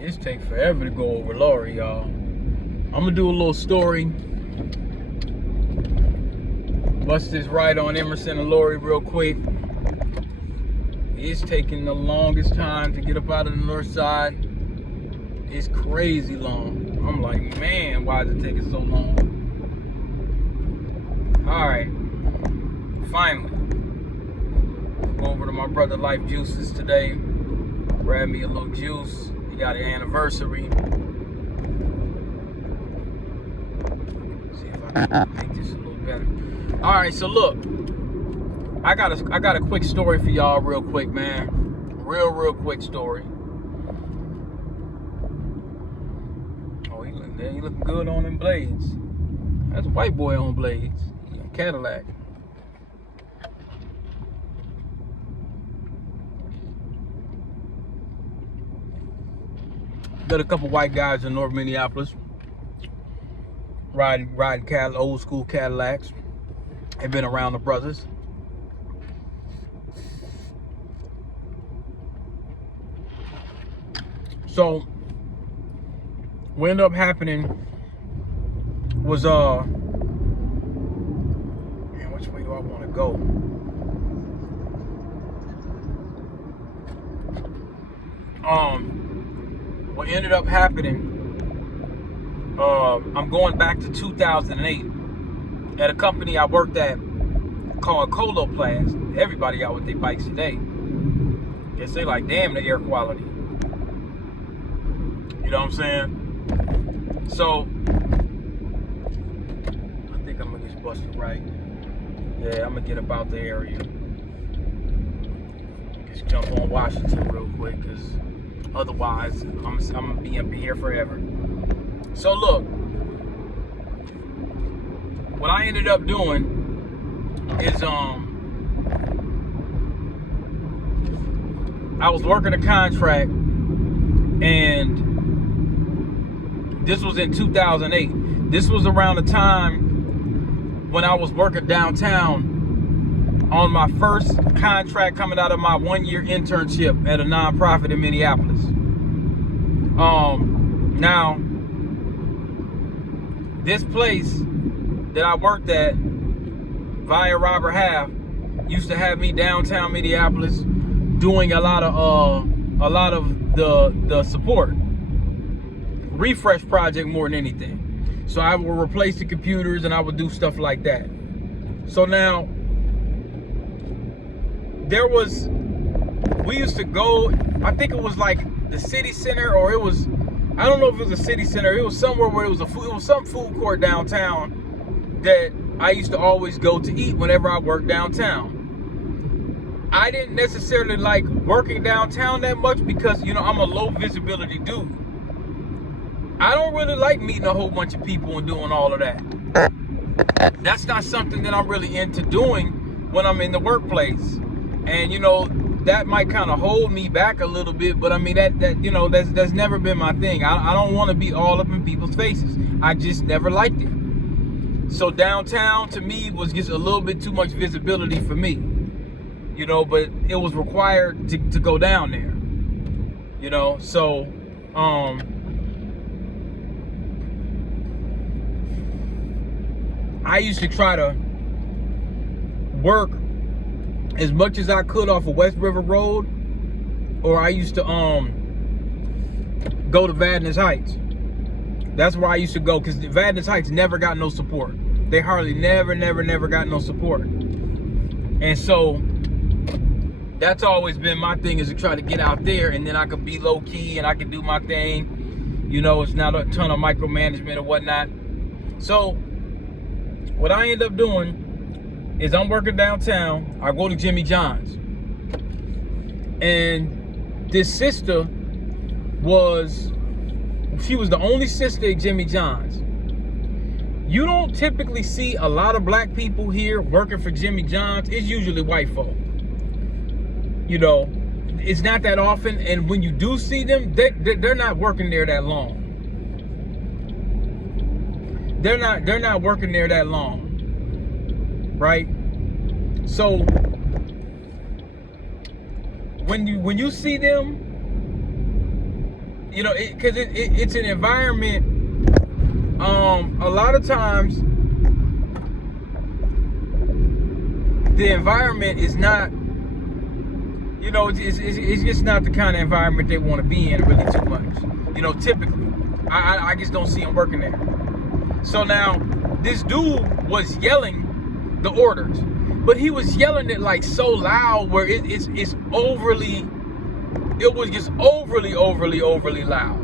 It's take forever to go over Lori, y'all. I'm gonna do a little story. Bust this right on Emerson and Lori real quick. It's taking the longest time to get up out of the north side. It's crazy long. I'm like, man, why is it taking so long? Alright. Finally. Go over to my brother Life Juices today. Grab me a little juice. He got an anniversary. See if I can make this a little better. Alright, so look. I got a quick story for y'all real quick, man. Real quick story. Oh, he looking good on them blades. That's a white boy on blades. Cadillac. Got a couple white guys in North Minneapolis riding old school Cadillacs. They've been around the brothers. So what ended up happening was man, which way do I want to go? What ended up happening, I'm going back to 2008 at a company I worked at called Coloplast. Everybody out with their bikes today. They say like, damn, the air quality. You know what I'm saying? So I think I'm gonna get busted right. Yeah, I'm gonna get up out the area. Just jump on Washington real quick, cause otherwise I'm gonna be up here forever. So look, what I ended up doing is I was working a contract, and this was in 2008. This was around the time when I was working down on my first contract coming out of my 1-year internship at a nonprofit in Minneapolis. Now, this place that I worked at via Robert Half used to have me downtown Minneapolis doing a lot of the support. Refresh project more than anything. So I would replace the computers and I would do stuff like that. So now we used to go, I think it was like the city center, or it was, I don't know if it was a city center, it was somewhere where it was some food court downtown that I used to always go to eat whenever I worked downtown. I didn't necessarily like working downtown that much because, you know, I'm a low visibility dude. I don't really like meeting a whole bunch of people and doing all of that. That's not something that I'm really into doing when I'm in the workplace. And, you know, that might kind of hold me back a little bit, but I mean, that you know, that's never been my thing. I don't want to be all up in people's faces. I just never liked it. So downtown to me was just a little bit too much visibility for me. You know, but it was required to go down there. You know, so I used to try to work as much as I could off of West River Road, or I used to go to Vadnais Heights. That's where I used to go, because Vadnais Heights never got no support. They hardly never got no support. And so that's always been my thing, is to try to get out there, and then I could be low key and I could do my thing. You know, it's not a ton of micromanagement or whatnot. So what I end up doing is I'm working downtown. I go to Jimmy John's, and this sister she was the only sister at Jimmy John's. You don't typically see a lot of black people here working for Jimmy John's. It's usually white folk. You know, it's not that often, and when you do see them, they're not working there that long. They're not working there that long, right? So when you see them, You know, because it's an environment. A lot of times, the environment is not, you know, it's just not the kind of environment they want to be in really too much. You know, typically, I just don't see them working there. So now, this dude was yelling the orders, but he was yelling it like so loud where it's overly, it was just overly loud.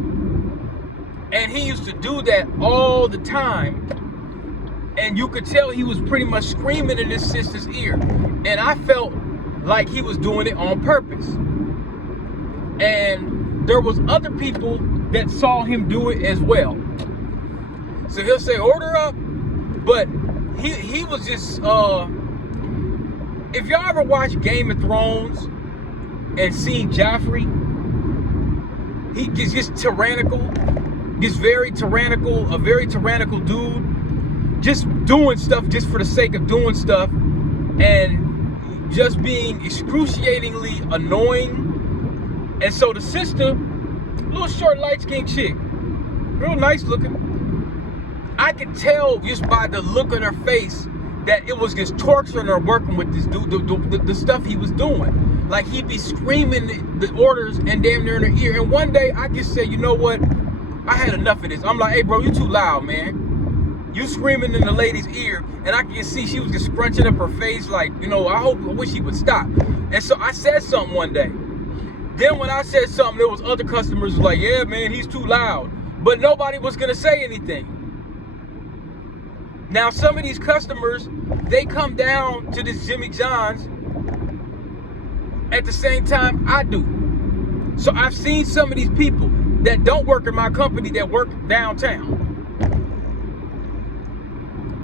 And he used to do that all the time. And you could tell he was pretty much screaming in his sister's ear. And I felt like he was doing it on purpose. And there was other people that saw him do it as well. So he'll say, order up. But he was just, if y'all ever watched Game of Thrones and seen Joffrey, he gets just tyrannical. He's very tyrannical, a very tyrannical dude. Just doing stuff just for the sake of doing stuff. And just being excruciatingly annoying. And so the sister, little short, light-skinned chick, real nice looking. I could tell just by the look on her face that it was just torturing her working with this dude, the stuff he was doing. Like he'd be screaming the orders and damn near in her ear. And one day I just said, you know what? I had enough of this. I'm like, hey bro, you too loud, man. You screaming in the lady's ear, and I could see she was just scrunching up her face like, you know, I wish he would stop. And so I said something one day. Then when I said something, there was other customers like, yeah, man, he's too loud. But nobody was gonna say anything. Now some of these customers, they come down to this Jimmy John's at the same time I do. So I've seen some of these people that don't work in my company that work downtown.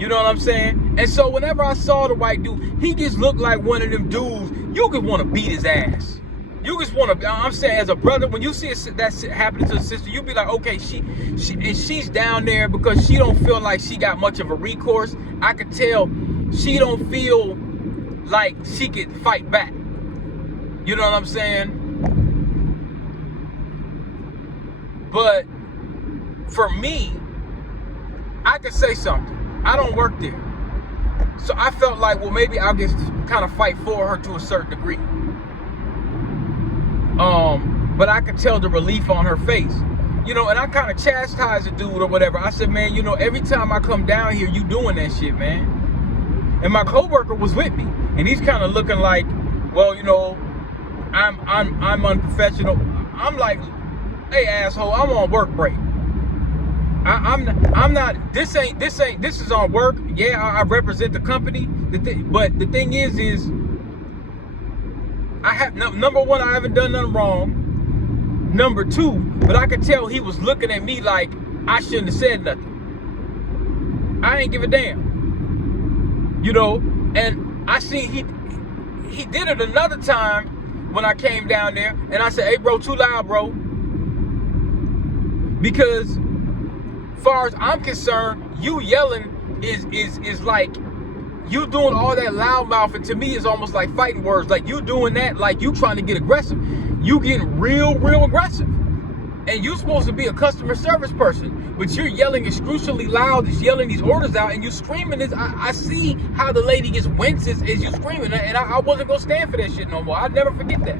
You know what I'm saying? And so whenever I saw the white dude, he just looked like one of them dudes, you could want to beat his ass. You just want to, I'm saying as a brother, when you see that happening to a sister, you be like, okay, she's down there because she don't feel like she got much of a recourse. I could tell she don't feel like she could fight back. You know what I'm saying? But for me, I could say something. I don't work there. So I felt like, well, maybe I'll just kind of fight for her to a certain degree. But I could tell the relief on her face. You know, and I kind of chastised the dude or whatever. I said, man, you know, every time I come down here, you doing that shit, man. And my coworker was with me. And he's kind of looking like, well, you know, I'm unprofessional. I'm like, hey asshole, I'm on work break. I'm not, this is on work. Yeah, I represent the company. But the thing is I have, number one, I haven't done nothing wrong. Number two, but I could tell he was looking at me like I shouldn't have said nothing. I ain't give a damn. You know, and I see he did it another time when I came down there, and I said, hey bro, too loud, bro. Because far as I'm concerned, you yelling is like, you doing all that loud mouthing to me is almost like fighting words. Like you doing that, like you trying to get aggressive. You getting real aggressive. And you're supposed to be a customer service person, but you're yelling excruciatingly loud, just yelling these orders out, and you screaming this. I see how the lady gets winces as you screaming, and I wasn't gonna stand for that shit no more. I'll never forget that.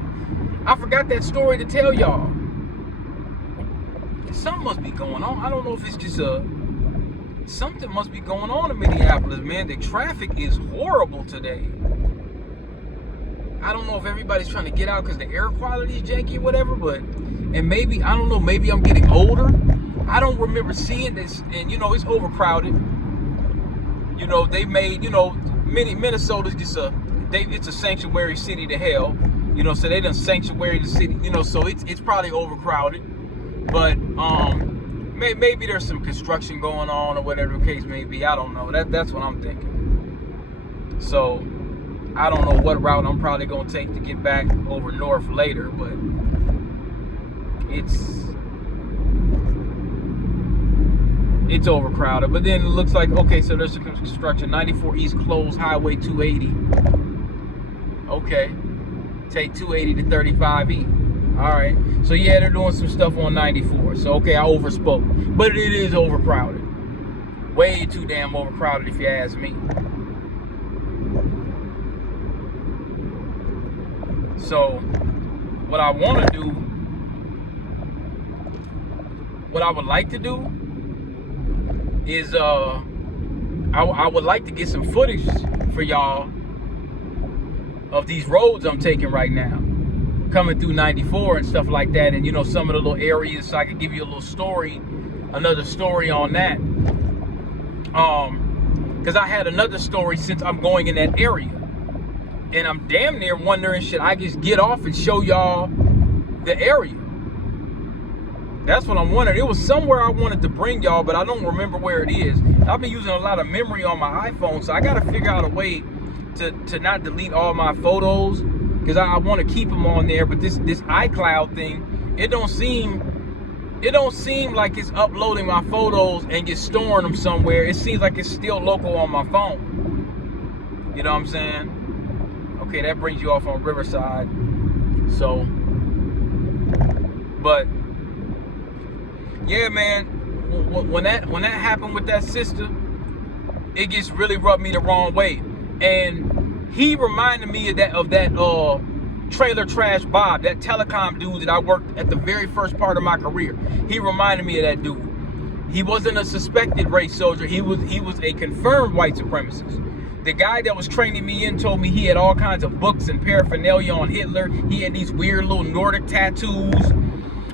I forgot that story to tell y'all. Something must be going on. I don't know if it's just something must be going on in Minneapolis, man. The traffic is horrible today. I don't know if everybody's trying to get out because the air quality is janky or whatever, but, and maybe, I don't know, maybe I'm getting older. I don't remember seeing this, and you know, it's overcrowded. You know, they made, you know, Minnesota's just it's a sanctuary city to hell. You know, so they done sanctuary the city, you know, so it's probably overcrowded. But maybe there's some construction going on or whatever the case may be. I don't know. That's what I'm thinking. So I don't know what route I'm probably gonna take to get back over north later, but it's overcrowded. But then it looks like, okay, so there's some construction. 94 East closed, Highway 280. Okay, take 280 to 35E. right. So yeah, they're doing some stuff on 94. So okay, I overspoke. But it is overcrowded. Way too damn overcrowded if you ask me. So what I want to do, what I would like to do is I would like to get some footage for y'all of these roads I'm taking right now, coming through 94 and stuff like that, and you know, some of the little areas, so I could give you a little story, another story on that. Because I had another story since I'm going in that area, and I'm damn near wondering, should I just get off and show y'all the area? That's what I'm wondering. It was somewhere I wanted to bring y'all, but I don't remember where it is. I've been using a lot of memory on my iPhone, so I got to figure out a way to not delete all my photos, because I want to keep them on there. But this iCloud thing, it don't seem like it's uploading my photos and just storing them somewhere. It seems like it's still local on my phone. You know what I'm saying? Okay, that brings you off on Riverside. So, but yeah, man, when that happened with that sister, it just really rubbed me the wrong way. And he reminded me of that Trailer Trash Bob, that telecom dude that I worked at the very first part of my career. He reminded me of that dude. He wasn't a suspected race soldier. He was a confirmed white supremacist. The guy that was training me in told me he had all kinds of books and paraphernalia on Hitler. He had these weird little Nordic tattoos.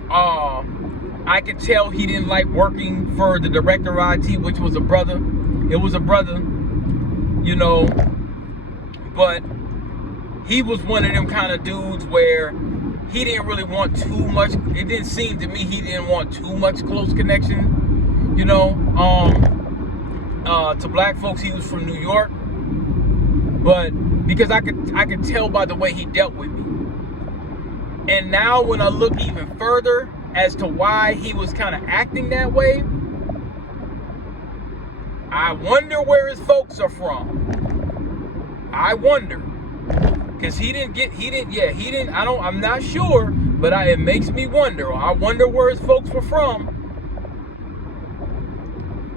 I could tell he didn't like working for the director of IT, which was a brother. It was a brother, you know, but he was one of them kind of dudes where he didn't really want too much. It didn't seem to me he didn't want too much close connection, you know, to black folks. He was from New York, but because I could tell by the way he dealt with me. And now when I look even further as to why he was kind of acting that way, I wonder where his folks are from. I wonder. Because I'm not sure, but it makes me wonder. I wonder where his folks were from.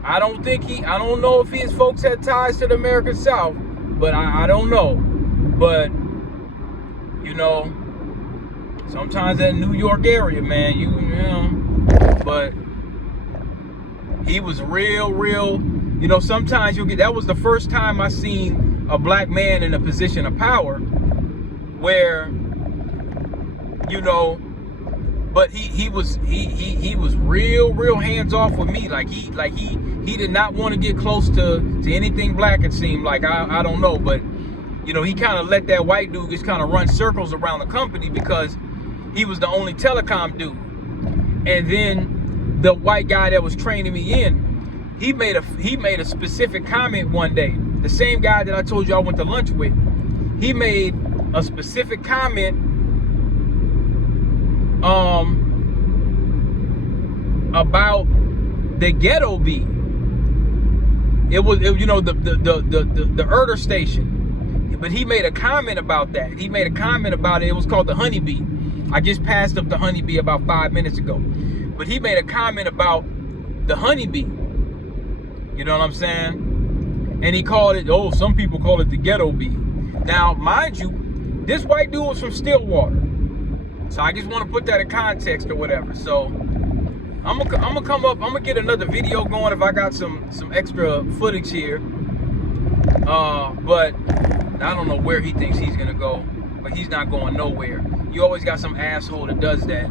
I don't know if his folks had ties to the American South, but I don't know. But, you know, sometimes that New York area, man, you know, but he was real, you know, sometimes that was the first time I seen a black man in a position of power where, you know, but he was real hands off with me. Like he did not want to get close to anything black, it seemed like. I don't know, but you know, he kind of let that white dude just kind of run circles around the company because he was the only telecom dude. And then the white guy that was training me in, he made a specific comment one day. The same guy that I told you I went to lunch with, he made a specific comment about the ghetto bee. It was you know, the Erder station. But he made a comment about that. He made a comment about it. It was called the honeybee. I just passed up the honeybee about 5 minutes ago. But he made a comment about the honeybee. You know what I'm saying? And he called it, some people call it the ghetto bee. Now, mind you, this white dude was from Stillwater. So I just want to put that in context or whatever. So I'm gonna come up, I'm gonna get another video going if I got some extra footage here. But I don't know where he thinks he's gonna go, but he's not going nowhere. You always got some asshole that does that.